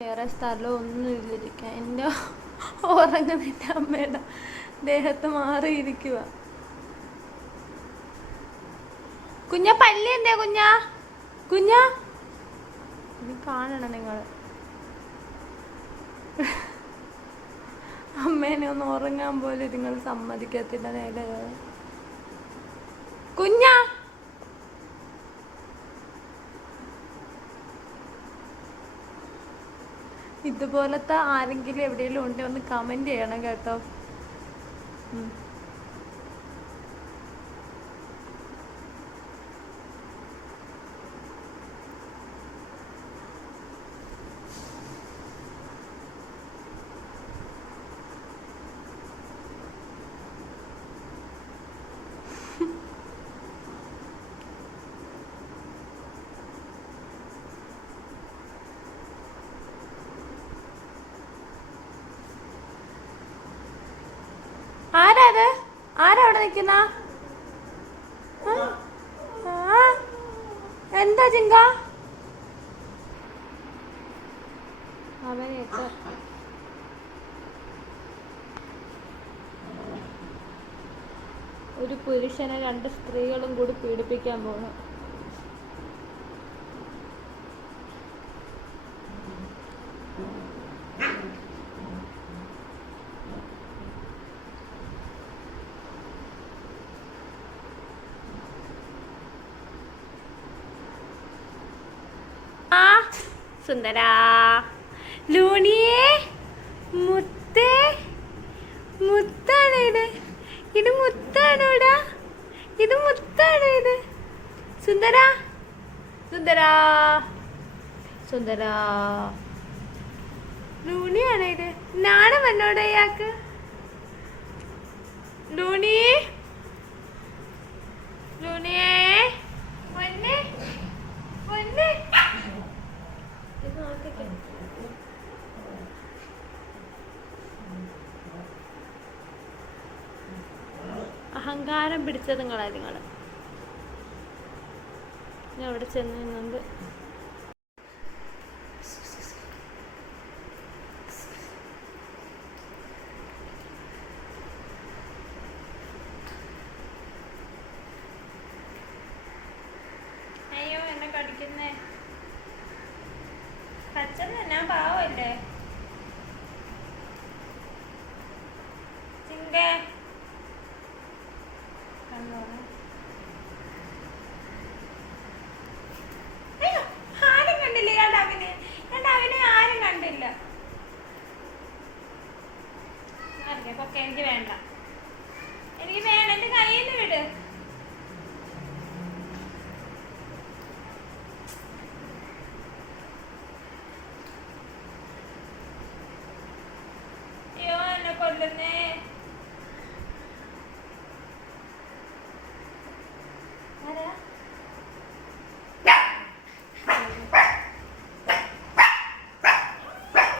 വേറെ സ്ഥലം ഒന്നും ഇല്ലിരിക്കാൻ എന്റെ ഉറങ്ങുന്ന എന്റെ അമ്മയുടെ ദേഹത്ത് മാറിയിരിക്കുക കുഞ്ഞ പല്ലി എന്തേ കുഞ്ഞ? കുഞ്ഞ? ഇനി കാണണം നിങ്ങൾ അമ്മേനെ ഒന്ന് ഉറങ്ങാൻ പോലും നിങ്ങൾ സമ്മതിക്കത്തില്ല നേരെ. കുഞ്ഞാ! ഇതുപോലത്തെ ആരെങ്കിലും എവിടെയെങ്കിലും ഉണ്ടെങ്കിൽ ഒന്ന് കമന്റ് ചെയ്യണം കേട്ടോ. അത് ആരാ അവിടെ നിൽക്കുന്ന? എന്താ ചിങ്ക ഒരു പുരുഷനെ രണ്ട് സ്ത്രീകളും കൂടി പീഡിപ്പിക്കാൻ പോണു സുന്ദരാ. ലൂണിയേ മുത്തേ മുത്താണ് ഇത്. ഇത് മുത്താണോടാ? ഇത് മുത്താണ് ഇത്. സുന്ദരാ. സുന്ദരാ. സുന്ദരാ. ലൂണിയാണ് ഇത്? നാണം എന്നോട് അഹങ്കാരം പിടിച്ചത് നിങ്ങളാ നിങ്ങൾ ഞാൻ അവിടെ ചെന്ന് നിന്നുണ്ട്. അയ്യോ എന്നെ കടിക്കുന്നേ കണ്ടോളെ അയ്യോ ആരും കണ്ടില്ല ഇയാളുടെ അവനെ ഇയാളുടെ അവനെ ആരും കണ്ടില്ല അല്ലേ പൊക്കെ എനിക്ക് വേണ്ട എനിക്ക് വേണ്ട എന്റെ കയ്യിൽ നിന്ന് വിട് അയ്യോ എന്നെ കൊല്ലുന്നേ.